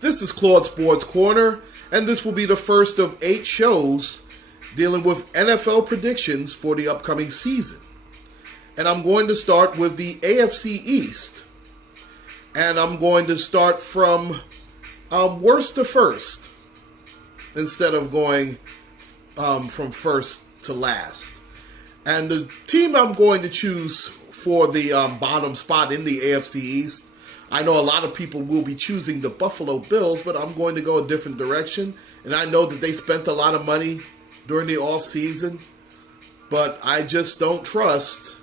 This is Claude Sports Corner, and this will be the first of 8 shows dealing with NFL predictions for the upcoming season. And I'm going to start with the AFC East. And I'm going to start from worst to first instead of going from first to last. And the team I'm going to choose for the bottom spot in the AFC East, I know a lot of people will be choosing the Buffalo Bills, but I'm going to go a different direction. And I know that they spent a lot of money during the offseason, but I just don't trust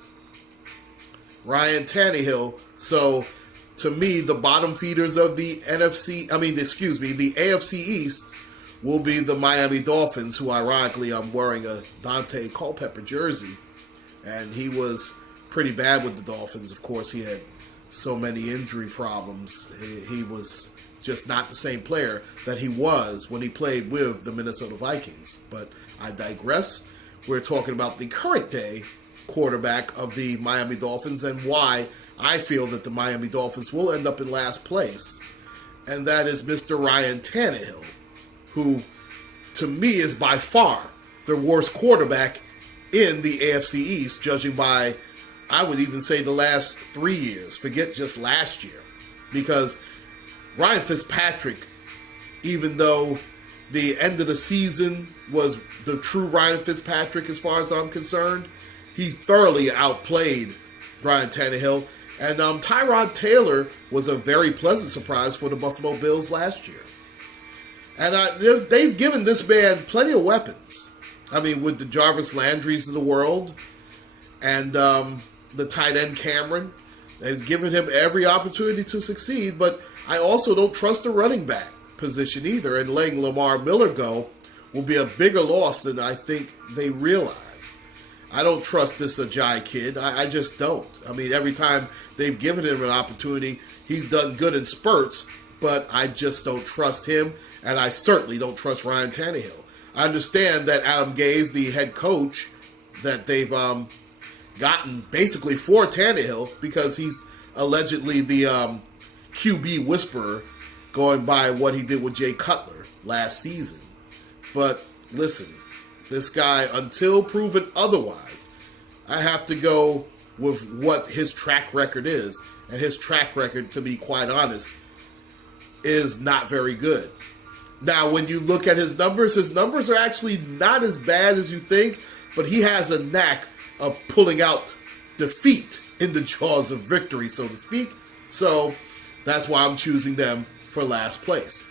Ryan Tannehill. So to me, the bottom feeders of the the AFC East will be the Miami Dolphins, who ironically I'm wearing a Dante Culpepper jersey. And he was pretty bad with the Dolphins. Of course, he had so many injury problems. He was just not the same player that he was when he played with the Minnesota Vikings. But I digress. We're talking about the current day quarterback of the Miami Dolphins and why I feel that the Miami Dolphins will end up in last place. And that is Mr. Ryan Tannehill, who to me is by far the worst quarterback in the AFC East, judging by, I would even say, the last 3 years. Forget just last year. Because Ryan Fitzpatrick, even though the end of the season was the true Ryan Fitzpatrick as far as I'm concerned, he thoroughly outplayed Ryan Tannehill. And Tyrod Taylor was a very pleasant surprise for the Buffalo Bills last year. And they've given this man plenty of weapons. I mean, with the Jarvis Landrys of the world and the tight end Cameron, they've given him every opportunity to succeed. But I also don't trust the running back position either. And letting Lamar Miller go will be a bigger loss than I think they realize. I don't trust this Ajayi kid. I just don't. I mean, every time they've given him an opportunity, he's done good in spurts, but I just don't trust him, and I certainly don't trust Ryan Tannehill. I understand that Adam Gase, the head coach, that they've gotten basically for Tannehill because he's allegedly the QB whisperer going by what he did with Jay Cutler last season. But listen, this guy, until proven otherwise, I have to go with what his track record is. And his track record, to be quite honest, is not very good. Now, when you look at his numbers are actually not as bad as you think, but he has a knack of pulling out defeat in the jaws of victory, so to speak. So that's why I'm choosing them for last place.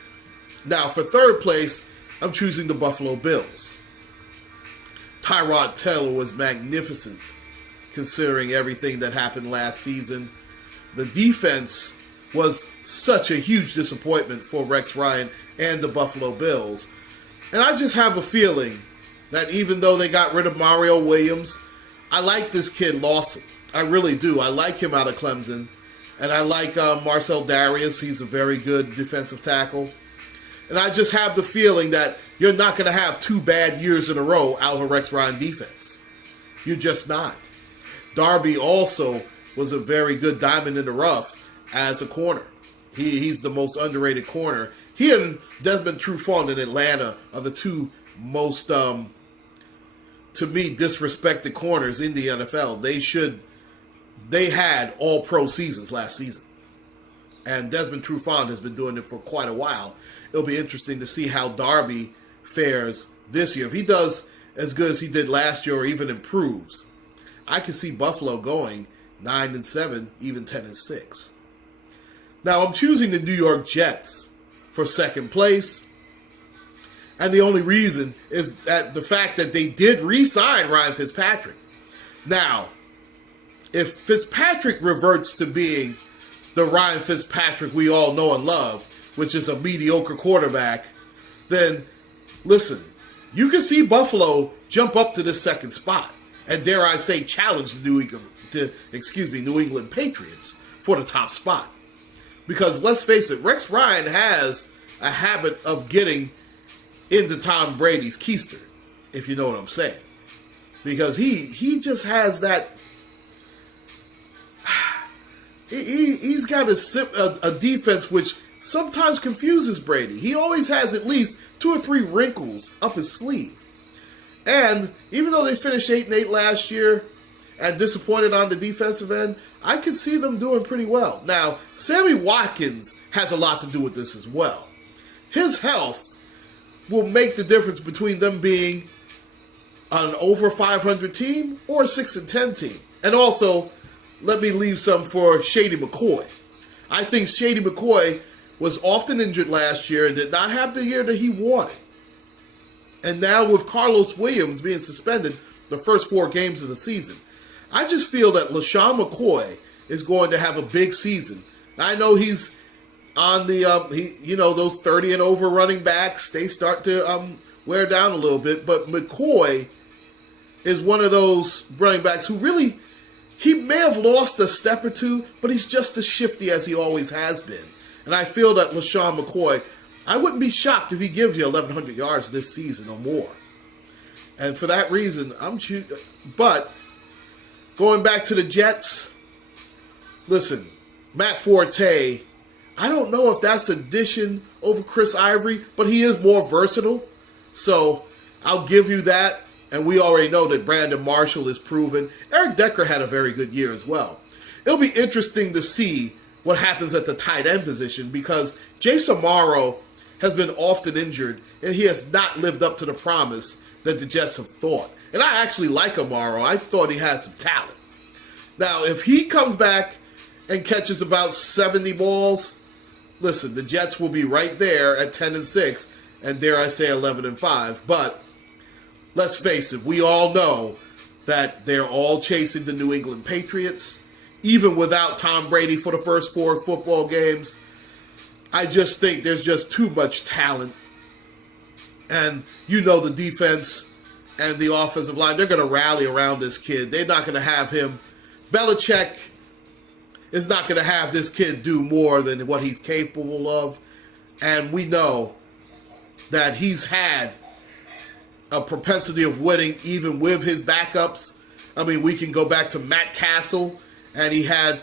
Now, for third place, I'm choosing the Buffalo Bills. Tyrod Taylor was magnificent considering everything that happened last season. The defense was such a huge disappointment for Rex Ryan and the Buffalo Bills. And I just have a feeling that even though they got rid of Mario Williams, I like this kid Lawson. I really do. I like him out of Clemson. And I like Marcel Darius. He's a very good defensive tackle. And I just have the feeling that you're not going to have 2 bad years in a row out of a Rex Ryan defense. You're just not. Darby also was a very good diamond in the rough as a corner. He's the most underrated corner. He and Desmond Trufant in Atlanta are the 2 most, to me, disrespected corners in the NFL. They had all pro seasons last season. And Desmond Trufant has been doing it for quite a while. It'll be interesting to see how Darby fares this year. If he does as good as he did last year or even improves, I can see Buffalo going 9-7, even 10-6. Now, I'm choosing the New York Jets for second place. And the only reason is that the fact that they did re-sign Ryan Fitzpatrick. Now, if Fitzpatrick reverts to being the Ryan Fitzpatrick we all know and love, which is a mediocre quarterback, then listen, you can see Buffalo jump up to the second spot. And dare I say, challenge the New England Patriots for the top spot. Because let's face it, Rex Ryan has a habit of getting into Tom Brady's keister, if you know what I'm saying. Because he just has that. He's got a defense which sometimes confuses Brady. He always has at least 2 or 3 wrinkles up his sleeve. And even though they finished 8-8 last year and disappointed on the defensive end, I could see them doing pretty well. Now, Sammy Watkins has a lot to do with this as well. His health will make the difference between them being an over 500 team or a 6-10 team. And also, let me leave some for Shady McCoy. I think Shady McCoy was often injured last year and did not have the year that he wanted. And now with Carlos Williams being suspended the first 4 games of the season, I just feel that LaShawn McCoy is going to have a big season. I know he's on the, those 30 and over running backs, they start to wear down a little bit. But McCoy is one of those running backs who really, he may have lost a step or two, but he's just as shifty as he always has been. And I feel that LaShawn McCoy, I wouldn't be shocked if he gives you 1,100 yards this season or more. And for that reason, but going back to the Jets, listen, Matt Forte, I don't know if that's addition over Chris Ivory, but he is more versatile. So I'll give you that. And we already know that Brandon Marshall is proven. Eric Decker had a very good year as well. It'll be interesting to see what happens at the tight end position because Jason Morrow has been often injured, and he has not lived up to the promise that the Jets have thought. And I actually like Amaro. I thought he had some talent. Now, if he comes back and catches about 70 balls, listen, the Jets will be right there at 10-6, and dare I say 11-5. But let's face it, we all know that they're all chasing the New England Patriots. Even without Tom Brady for the first 4 football games, I just think there's just too much talent. And the defense and the offensive line, they're going to rally around this kid. They're not going to have him. Belichick is not going to have this kid do more than what he's capable of. And we know that he's had a propensity of winning even with his backups. I mean, we can go back to Matt Castle, and he had,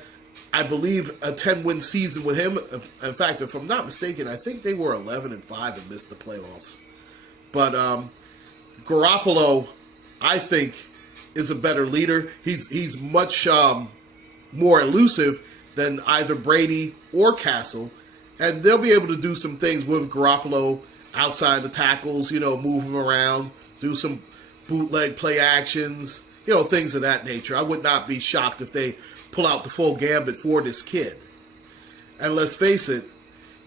I believe, a 10-win season with him. In fact, if I'm not mistaken, I think they were 11-5 and missed the playoffs. But Garoppolo, I think, is a better leader. He's much more elusive than either Brady or Castle. And they'll be able to do some things with Garoppolo outside the tackles, move him around, do some bootleg play actions, things of that nature. I would not be shocked if they pull out the full gambit for this kid. And let's face it,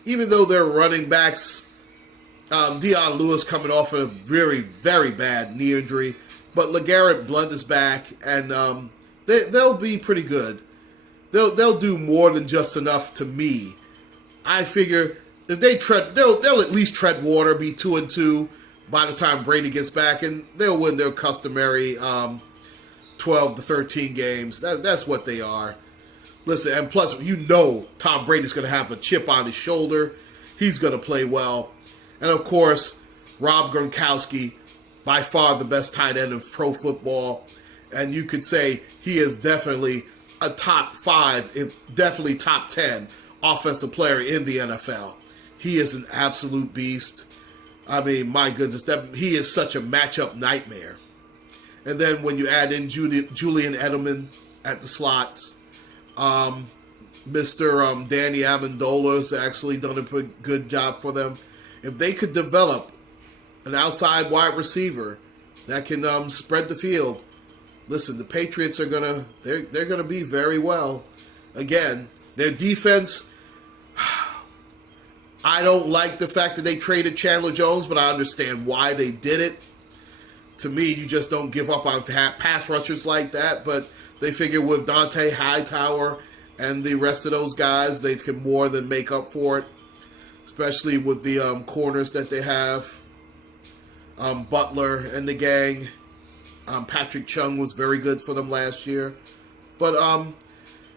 even though their running backs, Deion Lewis coming off a very, very bad knee injury, but LeGarrette Blount is back, and they'll be pretty good. They'll do more than just enough to me. I figure if they they'll at least tread water, be 2-2 by the time Brady gets back, and they'll win their customary 12 to 13 games. That's what they are. Listen, and plus, Tom Brady's going to have a chip on his shoulder. He's going to play well. And of course, Rob Gronkowski, by far the best tight end in pro football. And you could say he is definitely a top 5, if definitely top 10 offensive player in the NFL. He is an absolute beast. I mean, my goodness, he is such a matchup nightmare. And then when you add in Julian Edelman at the slots, Mr. Danny Amendola has actually done a pretty good job for them. If they could develop an outside wide receiver that can spread the field, listen, the Patriots are they're gonna be very well. Again, their defense, I don't like the fact that they traded Chandler Jones, but I understand why they did it. To me, you just don't give up on pass rushers like that, but they figure with Dante Hightower and the rest of those guys, they can more than make up for it, especially with the corners that they have. Butler and the gang. Patrick Chung was very good for them last year. But,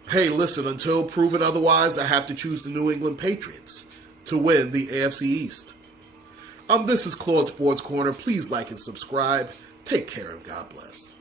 hey, listen, until proven otherwise, I have to choose the New England Patriots to win the AFC East. This is Claude Sports Corner. Please like and subscribe. Take care and God bless.